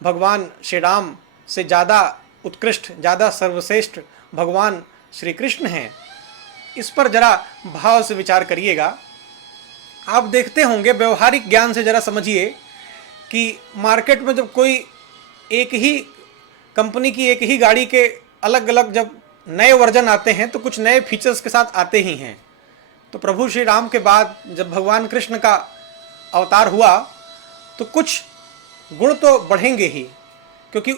भगवान श्री राम से ज़्यादा उत्कृष्ट, ज़्यादा सर्वश्रेष्ठ भगवान श्री कृष्ण हैं, इस पर ज़रा भाव से विचार करिएगा। आप देखते होंगे, व्यवहारिक ज्ञान से ज़रा समझिए कि मार्केट में जब कोई एक ही कंपनी की एक ही गाड़ी के अलग अलग जब नए वर्जन आते हैं तो कुछ नए फीचर्स के साथ आते ही हैं। तो प्रभु श्री राम के बाद जब भगवान कृष्ण का अवतार हुआ तो कुछ गुण तो बढ़ेंगे ही, क्योंकि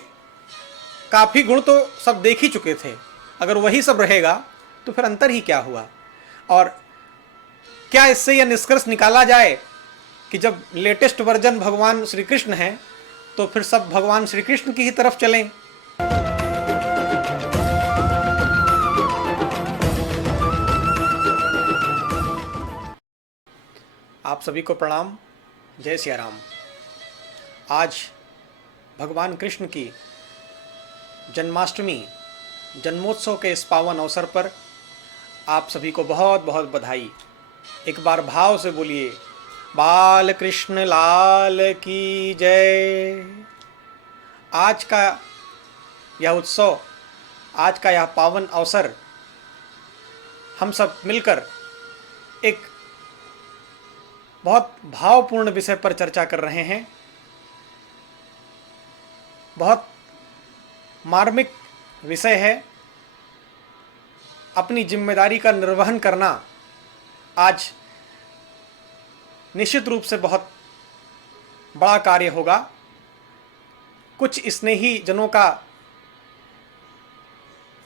काफ़ी गुण तो सब देख ही चुके थे। अगर वही सब रहेगा तो फिर अंतर ही क्या हुआ। और क्या इससे यह निष्कर्ष निकाला जाए कि जब लेटेस्ट वर्जन भगवान श्री कृष्ण हैं तो फिर सब भगवान श्री कृष्ण की ही तरफ चलें। आप सभी को प्रणाम, जय सिया राम। आज भगवान कृष्ण की जन्माष्टमी, जन्मोत्सव के इस पावन अवसर पर आप सभी को बहुत बहुत बधाई। एक बार भाव से बोलिए, बाल कृष्ण लाल की जय। आज का यह उत्सव, आज का यह पावन अवसर, हम सब मिलकर एक बहुत भावपूर्ण विषय पर चर्चा कर रहे हैं। बहुत मार्मिक विषय है। अपनी जिम्मेदारी का निर्वहन करना आज निश्चित रूप से बहुत बड़ा कार्य होगा। कुछ स्नेही जनों का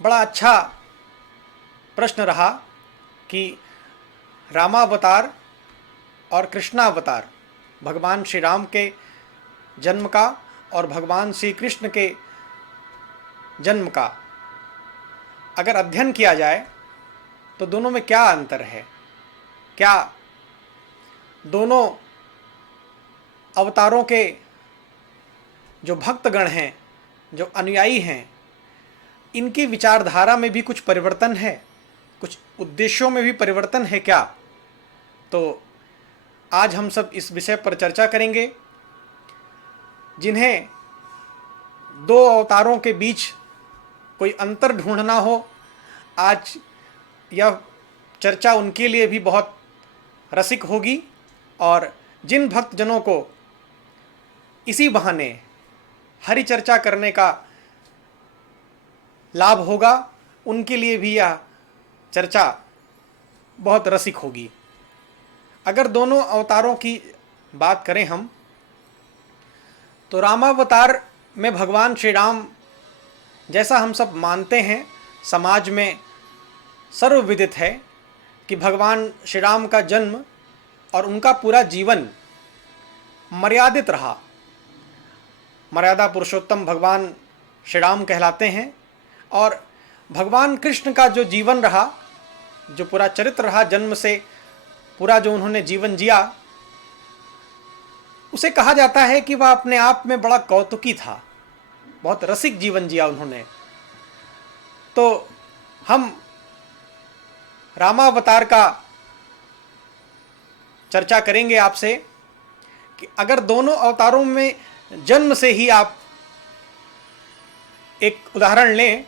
बड़ा अच्छा प्रश्न रहा कि रामावतार और कृष्णावतार, भगवान श्री राम के जन्म का और भगवान श्री कृष्ण के जन्म का अगर अध्ययन किया जाए तो दोनों में क्या अंतर है। क्या दोनों अवतारों के जो भक्तगण हैं, जो अनुयायी हैं, इनकी विचारधारा में भी कुछ परिवर्तन है, कुछ उद्देश्यों में भी परिवर्तन है क्या? तो आज हम सब इस विषय पर चर्चा करेंगे। जिन्हें दो अवतारों के बीच कोई अंतर ढूंढना हो, आज यह चर्चा उनके लिए भी बहुत रसिक होगी। और जिन भक्तजनों को इसी बहाने हरि चर्चा करने का लाभ होगा, उनके लिए भी यह चर्चा बहुत रसिक होगी। अगर दोनों अवतारों की बात करें हम, तो रामावतार में भगवान श्री राम, जैसा हम सब मानते हैं, समाज में सर्वविदित है कि भगवान श्री राम का जन्म और उनका पूरा जीवन मर्यादित रहा। मर्यादा पुरुषोत्तम भगवान श्री राम कहलाते हैं। और भगवान कृष्ण का जो जीवन रहा, जो पूरा चरित्र रहा, जन्म से पूरा जो उन्होंने जीवन जिया, उसे कहा जाता है कि वह अपने आप में बड़ा कौतुकी था। बहुत रसिक जीवन जिया उन्होंने। तो हम रामावतार का चर्चा करेंगे आपसे कि अगर दोनों अवतारों में जन्म से ही आप एक उदाहरण लें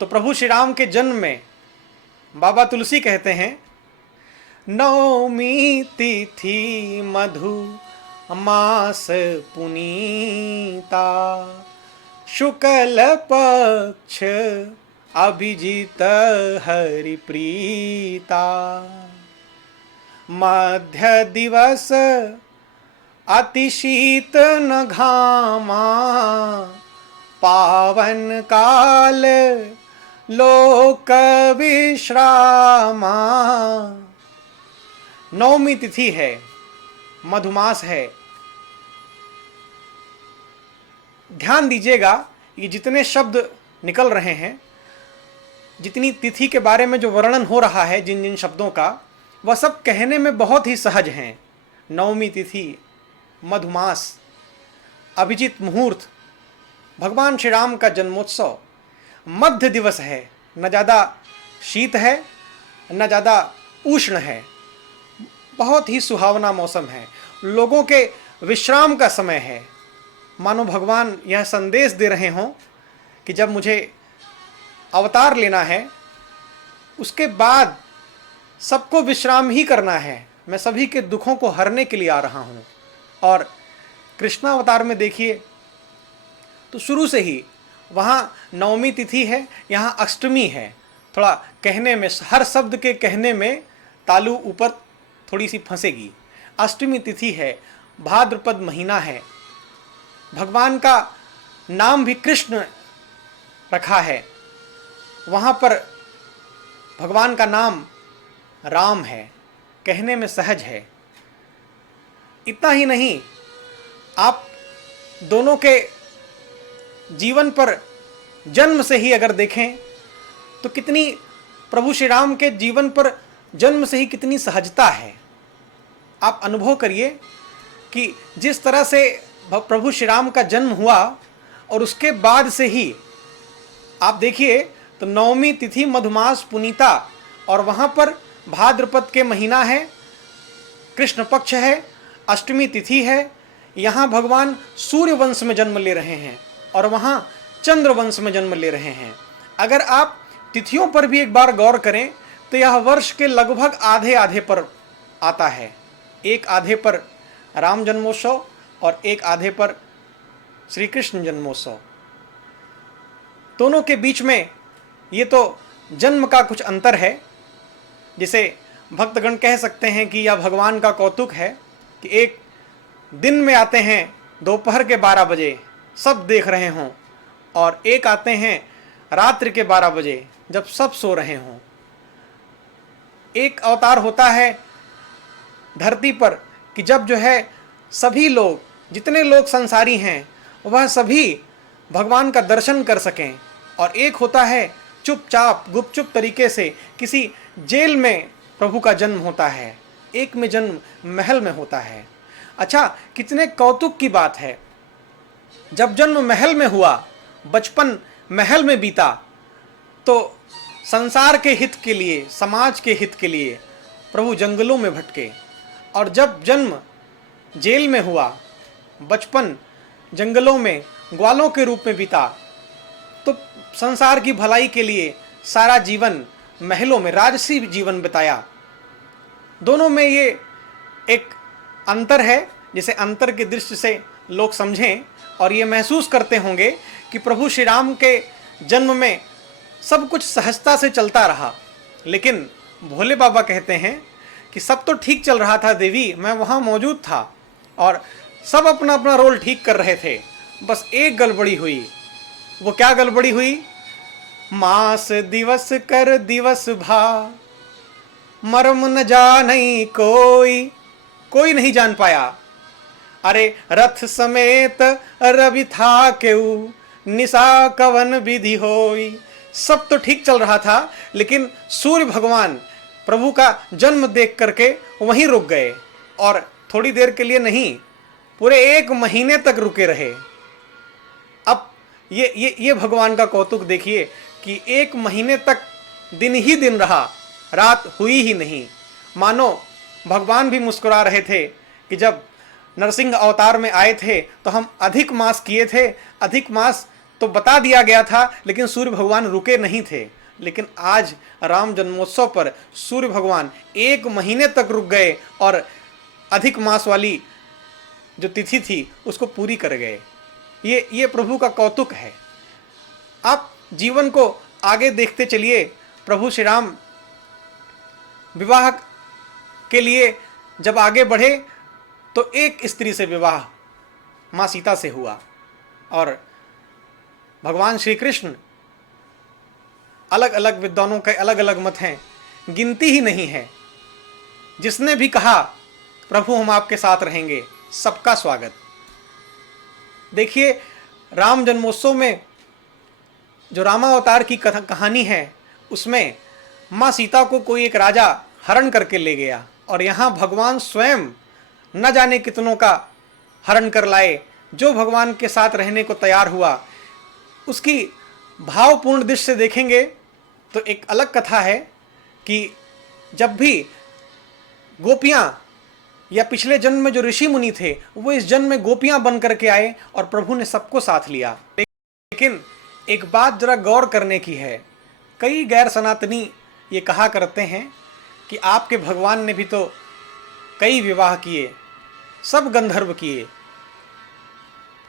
तो प्रभु श्री राम के जन्म में बाबा तुलसी कहते हैं, नवमी तिथि मधु मास पुनीता, शुक्ल पक्ष अभिजित हरि प्रीता, मध्य दिवस अति शीत न घामा, पावन काल लोक विश्रामा। नवमी तिथि है, मधुमास है। ध्यान दीजिएगा, ये जितने शब्द निकल रहे हैं, जितनी तिथि के बारे में जो वर्णन हो रहा है, जिन जिन शब्दों का, वह सब कहने में बहुत ही सहज हैं। नवमी तिथि, मधुमास, अभिजीत मुहूर्त, भगवान श्री राम का जन्मोत्सव, मध्य दिवस है, न ज़्यादा शीत है न ज़्यादा उष्ण है, बहुत ही सुहावना मौसम है, लोगों के विश्राम का समय है। मानो भगवान यह संदेश दे रहे हों कि जब मुझे अवतार लेना है उसके बाद सबको विश्राम ही करना है, मैं सभी के दुखों को हरने के लिए आ रहा हूँ। और कृष्णावतार में देखिए तो शुरू से ही वहाँ नवमी तिथि है, यहाँ अष्टमी है। थोड़ा कहने में, हर शब्द के कहने में तालु ऊपर थोड़ी सी फंसेगी। अष्टमी तिथि है, भाद्रपद महीना है, भगवान का नाम भी कृष्ण रखा है। वहाँ पर भगवान का नाम राम है, कहने में सहज है। इतना ही नहीं, आप दोनों के जीवन पर जन्म से ही अगर देखें तो कितनी, प्रभु श्री राम के जीवन पर जन्म से ही कितनी सहजता है। आप अनुभव करिए कि जिस तरह से प्रभु श्री राम का जन्म हुआ और उसके बाद से ही आप देखिए तो नवमी तिथि मधुमास पुनीता, और वहाँ पर भाद्रपद के महीना है, कृष्ण पक्ष है, अष्टमी तिथि है। यहाँ भगवान सूर्य वंश में जन्म ले रहे हैं और वहाँ चंद्र वंश में जन्म ले रहे हैं। अगर आप तिथियों पर भी एक बार गौर करें तो यह वर्ष के लगभग आधे आधे पर आता है। एक आधे पर राम जन्मोत्सव और एक आधे पर श्री कृष्ण जन्मोत्सव। दोनों के बीच में ये तो जन्म का कुछ अंतर है, जिसे भक्तगण कह सकते हैं कि यह भगवान का कौतुक है कि एक दिन में आते हैं दोपहर के 12 बजे सब देख रहे हों, और एक आते हैं रात्रि के 12 बजे जब सब सो रहे हों। एक अवतार होता है धरती पर कि जब जो है सभी लोग, जितने लोग संसारी हैं वह सभी भगवान का दर्शन कर सकें, और एक होता है चुपचाप गुपचुप तरीके से किसी जेल में प्रभु का जन्म होता है, एक में जन्म महल में होता है। अच्छा, कितने कौतुक की बात है, जब जन्म महल में हुआ, बचपन महल में बीता, तो संसार के हित के लिए, समाज के हित के लिए प्रभु जंगलों में भटके, और जब जन्म जेल में हुआ, बचपन जंगलों में ग्वालों के रूप में बीता, तो संसार की भलाई के लिए सारा जीवन महलों में राजसी जीवन बिताया। दोनों में ये एक अंतर है, जिसे अंतर की दृष्टि से लोग समझें और ये महसूस करते होंगे कि प्रभु श्री राम के जन्म में सब कुछ सहजता से चलता रहा। लेकिन भोले बाबा कहते हैं कि सब तो ठीक चल रहा था देवी, मैं वहाँ मौजूद था और सब अपना अपना रोल ठीक कर रहे थे, बस एक गड़बड़ी हुई। वो क्या गड़बड़ी हुई? मास दिवस कर दिवस भा, मर्म न जानई कोई, कोई नहीं जान पाया। अरे रथ समेत रवि था केऊ, निशा कवन विधि होई। सब तो ठीक चल रहा था, लेकिन सूर्य भगवान प्रभु का जन्म देख करके वहीं रुक गए, और थोड़ी देर के लिए नहीं, पूरे 1 महीने तक रुके रहे। अब ये भगवान का कौतुक देखिए कि 1 महीने तक दिन ही दिन रहा, रात हुई ही नहीं। मानो भगवान भी मुस्कुरा रहे थे कि जब नरसिंह अवतार में आए थे तो हम अधिक मास किए थे, अधिक मास तो बता दिया गया था, लेकिन सूर्य भगवान रुके नहीं थे। लेकिन आज राम जन्मोत्सव पर सूर्य भगवान 1 महीने तक रुक गए और अधिक मास वाली जो तिथि थी उसको पूरी कर गए। ये प्रभु का कौतुक है। आप जीवन को आगे देखते चलिए। प्रभु श्री राम विवाह के लिए जब आगे बढ़े तो एक स्त्री से विवाह माँ सीता से हुआ, और भगवान श्री कृष्ण, अलग अलग विद्वानों के अलग अलग मत हैं, गिनती ही नहीं है। जिसने भी कहा प्रभु हम आपके साथ रहेंगे, सबका स्वागत। देखिए राम जन्मोत्सव में जो रामावतार की कहानी है, उसमें माँ सीता को कोई एक राजा हरण करके ले गया, और यहाँ भगवान स्वयं न जाने कितनों का हरण कर लाए। जो भगवान के साथ रहने को तैयार हुआ, उसकी भावपूर्ण दृष्टि से देखेंगे तो एक अलग कथा है कि जब भी गोपियाँ या पिछले जन्म में जो ऋषि मुनि थे वो इस जन्म में गोपियां बन करके आए और प्रभु ने सबको साथ लिया। लेकिन एक बात जरा गौर करने की है, कई गैर सनातनी ये कहा करते हैं कि आपके भगवान ने भी तो कई विवाह किए, सब गंधर्व किए।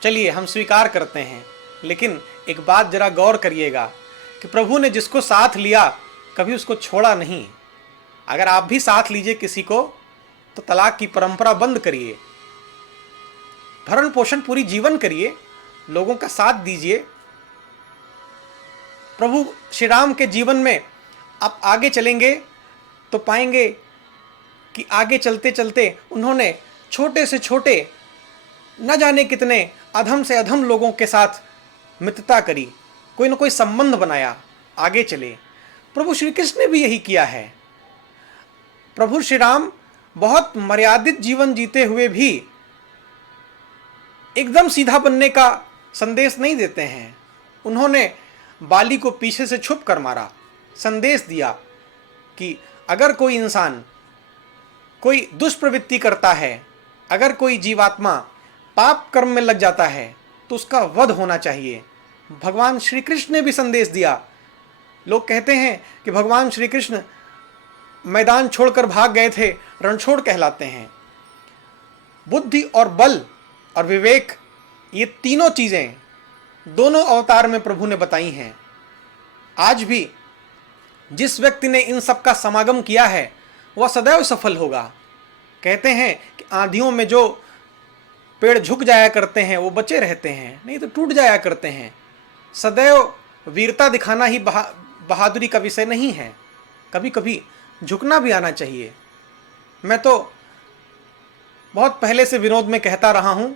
चलिए हम स्वीकार करते हैं, लेकिन एक बात जरा गौर करिएगा कि प्रभु ने जिसको साथ लिया कभी उसको छोड़ा नहीं। अगर आप भी साथ लीजिए किसी को तो तलाक की परंपरा बंद करिए, भरण पोषण पूरी जीवन करिए, लोगों का साथ दीजिए। प्रभु श्री राम के जीवन में आप आगे चलेंगे तो पाएंगे कि आगे चलते चलते उन्होंने छोटे से छोटे न जाने कितने अधम से अधम लोगों के साथ मित्रता करी, कोई ना कोई संबंध बनाया, आगे चले। प्रभु श्री कृष्ण ने भी यही किया है। प्रभु श्री राम बहुत मर्यादित जीवन जीते हुए भी एकदम सीधा बनने का संदेश नहीं देते हैं। उन्होंने बाली को पीछे से छुप कर मारा, संदेश दिया कि अगर कोई इंसान कोई दुष्प्रवृत्ति करता है, अगर कोई जीवात्मा पाप कर्म में लग जाता है तो उसका वध होना चाहिए। भगवान श्री कृष्ण ने भी संदेश दिया। लोग कहते हैं कि भगवान श्री कृष्ण मैदान छोड़कर भाग गए थे, रणछोड़ कहलाते हैं। बुद्धि और बल और विवेक, ये तीनों चीज़ें दोनों अवतार में प्रभु ने बताई हैं। आज भी जिस व्यक्ति ने इन सब का समागम किया है वह सदैव सफल होगा। कहते हैं कि आंधियों में जो पेड़ झुक जाया करते हैं वो बचे रहते हैं, नहीं तो टूट जाया करते हैं। सदैव वीरता दिखाना ही बहादुरी का विषय नहीं है, कभी कभी झुकना भी आना चाहिए। मैं तो बहुत पहले से विनोद में कहता रहा हूँ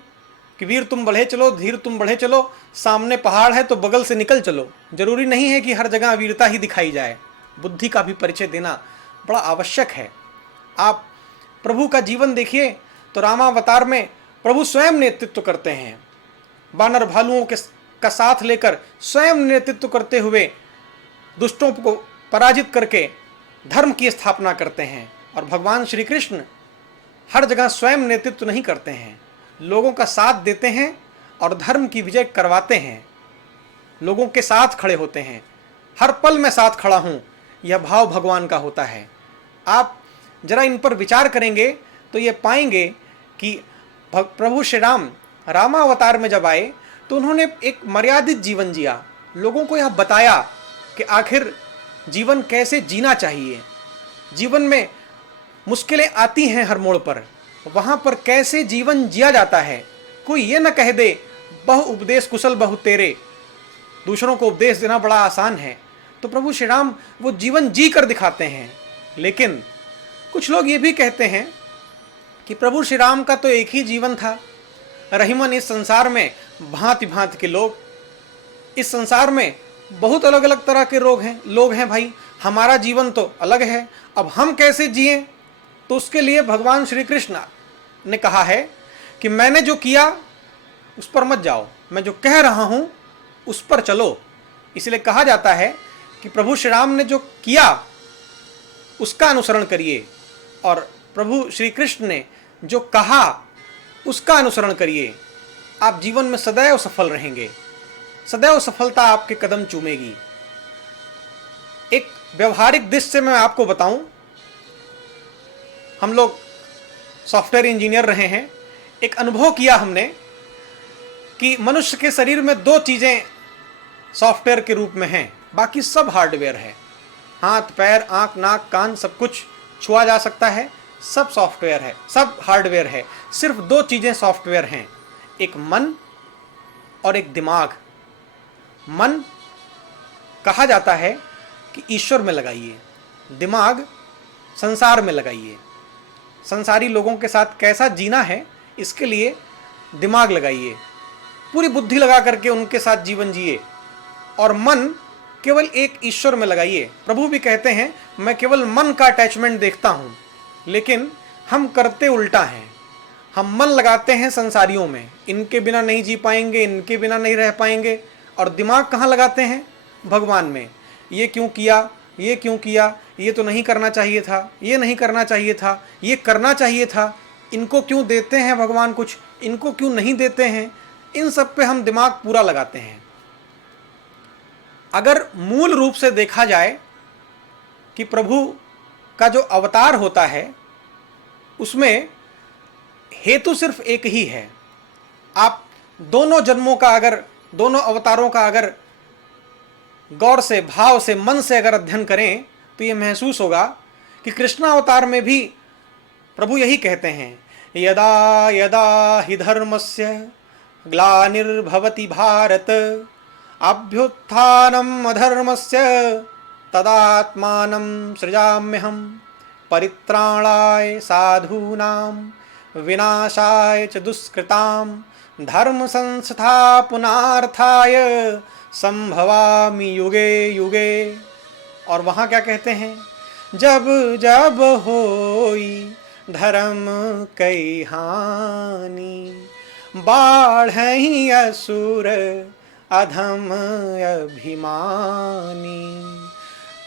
कि वीर तुम बढ़े चलो, धीर तुम बढ़े चलो, सामने पहाड़ है तो बगल से निकल चलो। जरूरी नहीं है कि हर जगह वीरता ही दिखाई जाए, बुद्धि का भी परिचय देना बड़ा आवश्यक है। आप प्रभु का जीवन देखिए तो रामावतार में प्रभु स्वयं नेतृत्व करते हैं, वानर भालुओं का साथ लेकर स्वयं नेतृत्व करते हुए दुष्टों को पराजित करके धर्म की स्थापना करते हैं। और भगवान श्री कृष्ण हर जगह स्वयं नेतृत्व नहीं करते हैं, लोगों का साथ देते हैं और धर्म की विजय करवाते हैं, लोगों के साथ खड़े होते हैं। हर पल मैं साथ खड़ा हूँ, यह भाव भगवान का होता है। आप जरा इन पर विचार करेंगे तो ये पाएंगे कि प्रभु श्री राम रामावतार में जब आए तो उन्होंने एक मर्यादित जीवन जिया, लोगों को यह बताया कि आखिर जीवन कैसे जीना चाहिए। जीवन में मुश्किलें आती हैं हर मोड़ पर, वहाँ पर कैसे जीवन जिया जाता है। कोई ये न कह दे बहु उपदेश कुशल बहु तेरे, दूसरों को उपदेश देना बड़ा आसान है। तो प्रभु श्री राम वो जीवन जी कर दिखाते हैं। लेकिन कुछ लोग ये भी कहते हैं कि प्रभु श्री राम का तो एक ही जीवन था, रहीमन इस संसार में भांति भांति के लोग, इस संसार में बहुत अलग अलग तरह के लोग हैं भाई, हमारा जीवन तो अलग है, अब हम कैसे जिएं। तो उसके लिए भगवान श्री कृष्ण ने कहा है कि मैंने जो किया उस पर मत जाओ, मैं जो कह रहा हूँ उस पर चलो। इसलिए कहा जाता है कि प्रभु श्री राम ने जो किया उसका अनुसरण करिए और प्रभु श्री कृष्ण ने जो कहा उसका अनुसरण करिए। आप जीवन में सदैव सफल रहेंगे, सदैव सफलता आपके कदम चूमेगी। एक व्यवहारिक दृष्टि से मैं आपको बताऊं, हम लोग सॉफ्टवेयर इंजीनियर रहे हैं, एक अनुभव किया हमने कि मनुष्य के शरीर में दो चीज़ें सॉफ्टवेयर के रूप में हैं, बाकी सब हार्डवेयर है। हाथ पैर आँख नाक कान सब कुछ छुआ जा सकता है, सब सॉफ्टवेयर है, सब हार्डवेयर है। सिर्फ दो चीज़ें सॉफ्टवेयर हैं, एक मन और एक दिमाग। मन कहा जाता है कि ईश्वर में लगाइए, दिमाग संसार में लगाइए। संसारी लोगों के साथ कैसा जीना है इसके लिए दिमाग लगाइए, पूरी बुद्धि लगा करके उनके साथ जीवन जिए। और मन केवल एक ईश्वर में लगाइए। प्रभु भी कहते हैं मैं केवल मन का अटैचमेंट देखता हूँ, लेकिन हम करते उल्टा हैं। हम मन लगाते हैं संसारियों में, इनके बिना नहीं जी पाएंगे, इनके बिना नहीं रह पाएंगे। और दिमाग कहाँ लगाते हैं? भगवान में। ये क्यों किया, ये तो नहीं करना चाहिए था, ये नहीं करना चाहिए था, ये करना चाहिए था। इनको क्यों देते हैं भगवान कुछ, इनको क्यों नहीं देते हैं, इन सब पे हम दिमाग पूरा लगाते हैं। अगर मूल रूप से देखा जाए कि प्रभु का जो अवतार होता है उसमें हेतु सिर्फ एक ही है। आप दोनों जन्मों का अगर, दोनों अवतारों का अगर गौर से, भाव से, मन से अगर अध्ययन करें तो ये महसूस होगा कि कृष्णावतार में भी प्रभु यही कहते हैं, यदा यदा हि धर्मस्य ग्लानिर्भवति भारत अभ्युत्थानम् अधर्मस्य तदात्मानं सृजाम्यहम् परित्राणाय साधूनां विनाशाय च दुष्कृतां धर्म संस्थापनार्थाय संभवामि युगे युगे। और वहाँ क्या कहते हैं, जब जब होई धर्म कई हानि बाढ़हि असुर अधम अभिमानी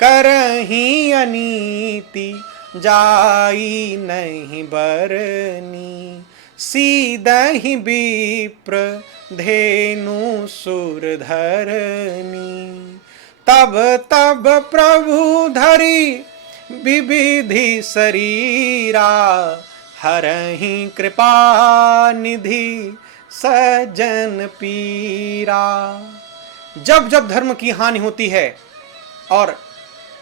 करहि अनीति जाई नहीं बरनी सीदहि विप्र धेनु सुर धरनी तब तब प्रभु धरी विविधि शरीरा हरहि कृपा निधि सज्जन पीरा। जब जब धर्म की हानि होती है और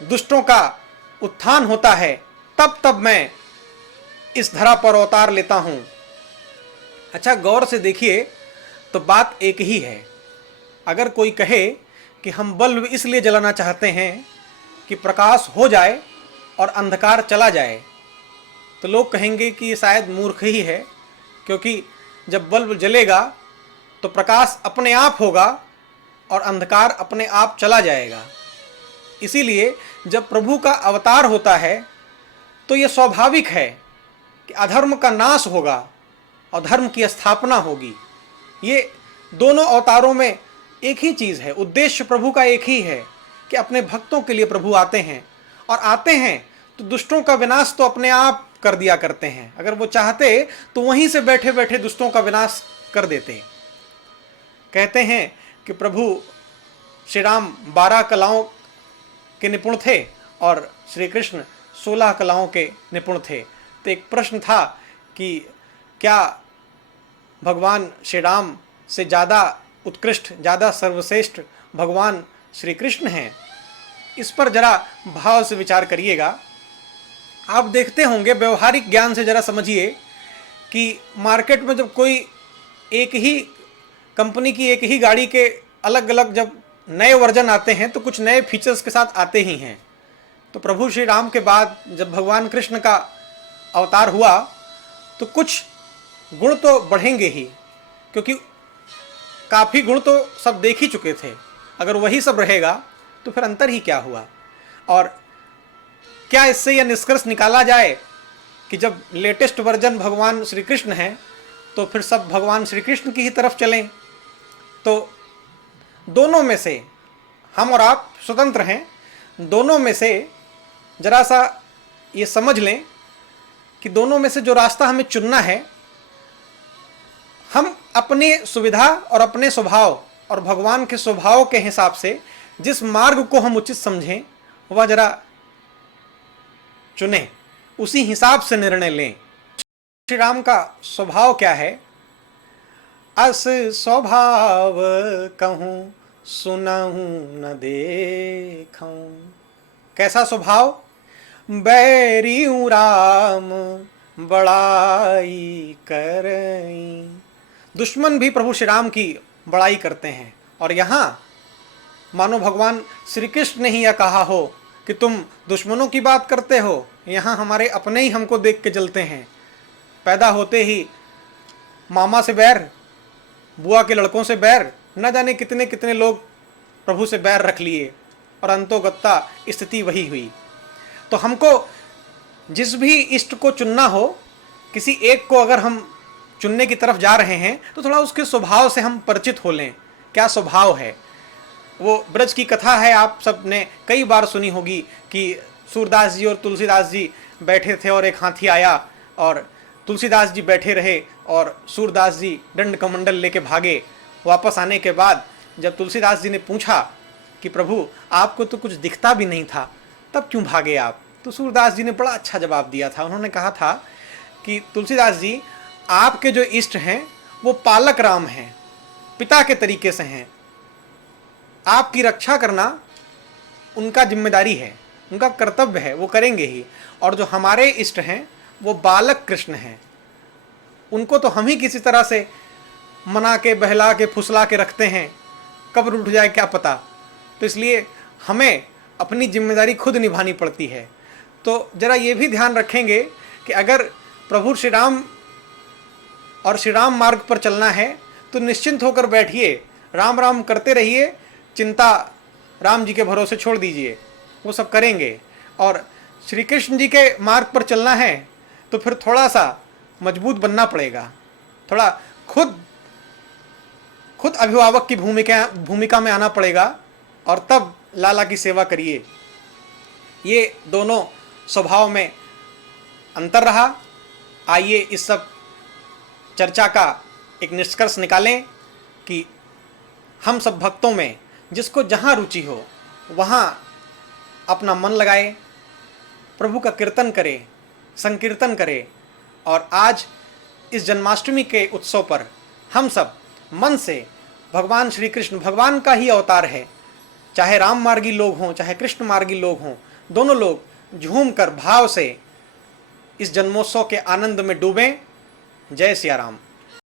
दुष्टों का उत्थान होता है तब तब मैं इस धरा पर अवतार लेता हूं। अच्छा, गौर से देखिए तो बात एक ही है। अगर कोई कहे कि हम बल्ब इसलिए जलाना चाहते हैं कि प्रकाश हो जाए और अंधकार चला जाए, तो लोग कहेंगे कि ये शायद मूर्ख ही है, क्योंकि जब बल्ब जलेगा तो प्रकाश अपने आप होगा और अंधकार अपने आप चला जाएगा। इसीलिए जब प्रभु का अवतार होता है तो ये स्वाभाविक है कि अधर्म का नाश होगा और धर्म की स्थापना होगी। ये दोनों अवतारों में एक ही चीज़ है, उद्देश्य प्रभु का एक ही है कि अपने भक्तों के लिए प्रभु आते हैं, और आते हैं तो दुष्टों का विनाश तो अपने आप कर दिया करते हैं। अगर वो चाहते तो वहीं से बैठे बैठे दुष्टों का विनाश कर देते। कहते हैं कि प्रभु श्री राम 12 कलाओं के निपुण थे और श्री कृष्ण 16 कलाओं के निपुण थे। तो एक प्रश्न था कि क्या भगवान श्री राम से ज़्यादा उत्कृष्ट, ज़्यादा सर्वश्रेष्ठ भगवान श्री कृष्ण हैं? इस पर जरा भाव से विचार करिएगा। आप देखते होंगे, व्यवहारिक ज्ञान से जरा समझिए कि मार्केट में जब कोई एक ही कंपनी की एक ही गाड़ी के अलग अलग जब नए वर्जन आते हैं तो कुछ नए फीचर्स के साथ आते ही हैं। तो प्रभु श्री राम के बाद जब भगवान कृष्ण का अवतार हुआ तो कुछ गुण तो बढ़ेंगे ही, क्योंकि काफ़ी गुण तो सब देख ही चुके थे। अगर वही सब रहेगा तो फिर अंतर ही क्या हुआ। और क्या इससे यह निष्कर्ष निकाला जाए कि जब लेटेस्ट वर्जन भगवान श्री कृष्ण हैं तो फिर सब भगवान श्री कृष्ण की ही तरफ चलें? तो दोनों में से हम और आप स्वतंत्र हैं। दोनों में से जरा सा ये समझ लें कि दोनों में से जो रास्ता हमें चुनना है, हम अपनी सुविधा और अपने स्वभाव और भगवान के स्वभाव के हिसाब से जिस मार्ग को हम उचित समझें वह जरा चुनें, उसी हिसाब से निर्णय लें। श्री राम का स्वभाव क्या है? अस स्वभाव कहूँ सुनहूँ न देखूँ। कैसा स्वभाव? बैरी राम बड़ाई करई। दुश्मन भी प्रभु श्री राम की बड़ाई करते हैं। और यहाँ मानो भगवान श्री कृष्ण ने ही यह कहा हो कि तुम दुश्मनों की बात करते हो, यहाँ हमारे अपने ही हमको देख के जलते हैं। पैदा होते ही मामा से बैर, बुआ के लड़कों से बैर, न जाने कितने कितने लोग प्रभु से बैर रख लिए और अंतोगत्ता स्थिति वही हुई। तो हमको जिस भी इष्ट को चुनना हो, किसी एक को अगर हम चुनने की तरफ जा रहे हैं तो थोड़ा उसके स्वभाव से हम परिचित हो लें। क्या स्वभाव है? वो ब्रज की कथा है, आप सब ने कई बार सुनी होगी कि सूरदास जी और तुलसीदास जी बैठे थे और एक हाथी आया और तुलसीदास जी बैठे रहे और सूरदास जी दंड कमंडल लेके भागे। वापस आने के बाद जब तुलसीदास जी ने पूछा कि प्रभु आपको तो कुछ दिखता भी नहीं था, तब क्यों भागे आप? तो सूरदास जी ने बड़ा अच्छा जवाब दिया था। उन्होंने कहा था कि तुलसीदास जी, आपके जो इष्ट हैं वो पालक राम हैं, पिता के तरीके से हैं। आपकी रक्षा करना उनका जिम्मेदारी है, उनका कर्तव्य है, वो करेंगे ही। और जो हमारे इष्ट हैं वो बालक कृष्ण हैं, उनको तो हम ही किसी तरह से मना के, बहला के, फुसला के रखते हैं, कब रूठ जाए क्या पता। तो इसलिए हमें अपनी जिम्मेदारी खुद निभानी पड़ती है। तो जरा ये भी ध्यान रखेंगे कि अगर प्रभु श्री राम और श्री राम मार्ग पर चलना है तो निश्चिंत होकर बैठिए, राम राम करते रहिए, चिंता राम जी के भरोसे छोड़ दीजिए, वो सब करेंगे। और श्री कृष्ण जी के मार्ग पर चलना है तो फिर थोड़ा सा मजबूत बनना पड़ेगा, थोड़ा खुद अभिभावक की भूमिका में आना पड़ेगा, और तब लाला की सेवा करिए। ये दोनों स्वभाव में अंतर रहा। आइए इस सब चर्चा का एक निष्कर्ष निकालें कि हम सब भक्तों में जिसको जहाँ रुचि हो वहाँ अपना मन लगाए, प्रभु का कीर्तन करे, संकीर्तन करे। और आज इस जन्माष्टमी के उत्सव पर हम सब मन से, भगवान श्री कृष्ण भगवान का ही अवतार है, चाहे राम मार्गी लोग हों चाहे कृष्ण मार्गी लोग हों, दोनों लोग झूम कर भाव से इस जन्मोत्सव के आनंद में डूबें। जय सिया राम।